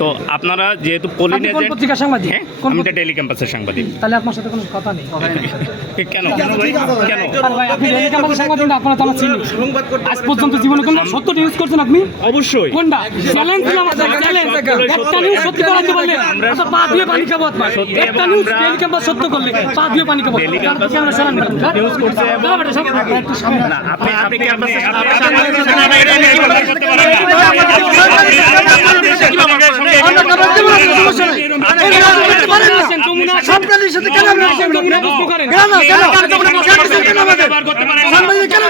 তো আপনারা যেহেতু পোলিং এজেন্ট, পত্রিকা সাংবাদিক, আমি ডেইলি ক্যাম্পাসের সাংবাদিক। তাহলে আপনার সাথে কোনো কথা নেই। কেন কেন ভাই কেন? আর ভাই আপনি ডেইলি ক্যাম্পাসের সাংবাদিক না, আপনারা তো আমার চিনি। আজ পর্যন্ত জীবনে কোন সত্য নিউজ করছেন আপনি? অবশ্যই। কোনটা চ্যালেঞ্জ দিলাম আপনাকে, চ্যালেঞ্জ। একটা নিউজ সত্যি করাতে পারলে আমরা পা দিয়ে পানি খাবো আপনার। একটা নিউজ ডেইলি ক্যাম্পাস সত্য করলে পা দিয়ে পানি খাবো। ডেইলি ক্যাম্পাস ক্যামেরা সরান না, নিউজ করছে একটু সামনে না, আপনি ক্যাম্পাসে সাংবাদিকের সাথে কেন আপনারা সাংবাদিক কেন